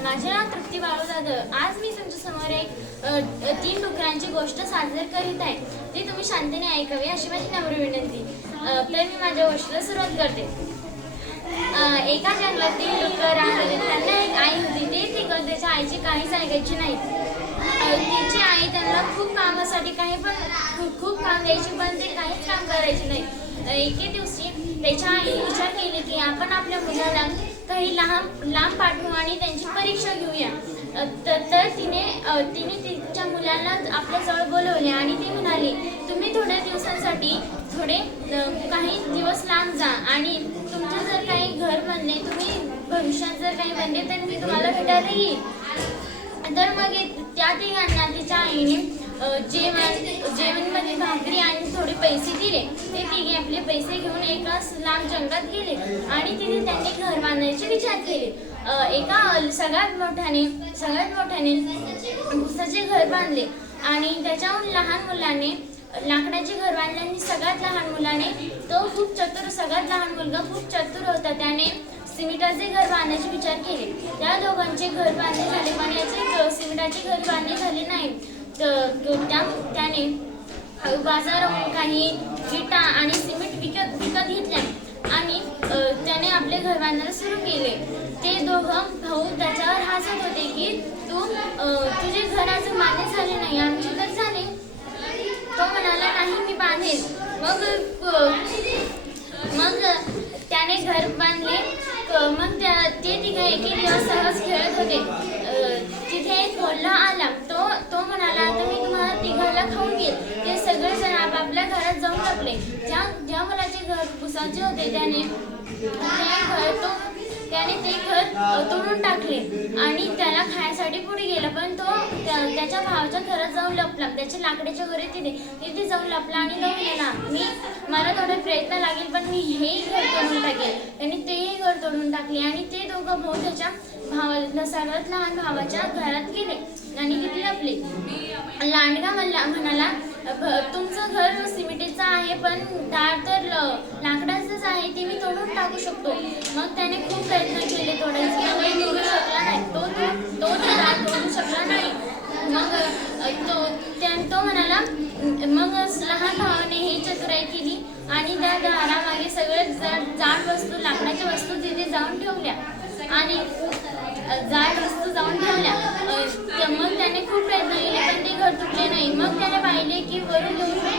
नमस्कार, माझे नाव तृप्ती बाळू जाधव। आज मी तुमच्या समोर एक 3 डुकरांची गोष्ट सादर करीत आहे। ती तुम्ही शांतीने ऐकावी अशी माझी नम्र विनंती। तर मी माझ्या गोष्टीला सुरुवात करते। एका जंगलात 3 डुकर राहत होते। त्यांना एक आई होती। ते तिघं त्याच्या आईची काहीच ऐकायची नाही। तिची आई त्यांना खूप कामासाठी खूप काम द्यायची, पण ते काहीच काम करायचे नाही। एके दिवशी त्याच्या आईने विचार केले की आपण आपल्या मुलाला काही लांब पाठवू आणि त्यांची परीक्षा घेऊया। तर तिने तिच्या मुलांना आपल्या जवळ बोलवले आणि ती म्हणाली, तुम्ही थोड्या दिवसांसाठी काही दिवस लांब जा आणि तुमचं जर काही घर बनले, तुम्ही भविष्यात जर काही बनले तर मी तुम्हाला भेटायला येईल। तर मग त्या तिघांना तिच्या आईने जेवणमध्ये भाकरी आणि थोडे पैसे दिले। ते तिघे आपले पैसे घेऊन एका लांब जंगलात गेले आणि तिथे त्यांनी घर बांधायचे विचार केले। सगळ्यात मोठ्याने उसाचे घर बांधले आणि त्याच्याहून लहान मुलाने लाकडाचे घर बांधले आणि सगळ्यात लहान मुलगा खूप चतुर होता। त्याने सिमेंटाचे घर बांधण्याचे विचार केले। त्या दोघांचे घर बांधले झाले, पण याचे सिमेंटाचे घर बांधले झाले नाही। त्याने बाजारातून काही विटा आणि सिमेंट विकत घेतल्या आणि त्याने आपले घर बांधायला सुरू केले। ते दोघं भाऊ त्याच्यावर हसत होते की तुझे घर अजून बांधले झाले नाही, आमचे तर झाले। तो म्हणाला, नाही मी बांधेन। मग त्याने घर बांधले। मग ते तिघे एके दिवस सहज खेळत होते। तिथे एक कोल्हा आला। तो म्हणाला, आता मी तुम्हाला तिघाला खाऊन घेईल। ते सगळेजण आपापल्या घरात जाऊन लपले। ज्या मुलाचे घर उसाचे होते त्याने ते घर तोडून टाकले आणि त्याला खाण्यासाठी पुढे गेला, पण तो त्याच्या भावाच्या घरात जाऊन लपला। त्याचे लाकडाचे घर तिथे जाऊन लपला आणि तो म्हणाला, मला थोडा प्रयत्न लागेल, पण मी हेही घर तोडून टाकेल। त्यांनी तेही घर तोडून टाकले आणि ते दोघं भाऊ त्याच्या सर्वात लहान भावाच्या घरात गेले आणि तिथे लपले। लांडगा म्हणाला, तुमचं घर सिमेंटचं आहे, पण दार तर लाकडाचंच आहे, ते मी तोडून टाकू शकतो। मग त्याने खूप प्रयत्न केले तोडायचे, पण तोडू शकला नाही। तो दार तोडू शकला नाही। मग तो म्हणाला, मग लहान भावाने ही चतुराई केली आणि त्या दारामागे सगळे जाड वस्तू, लाकडाच्या वस्तू तिथे जाऊन ठेवल्या। मग त्याने खूप प्रयत्न केले, पण ते घर तुटले नाही। मग त्याने पाहिले की वरून 2 रुपये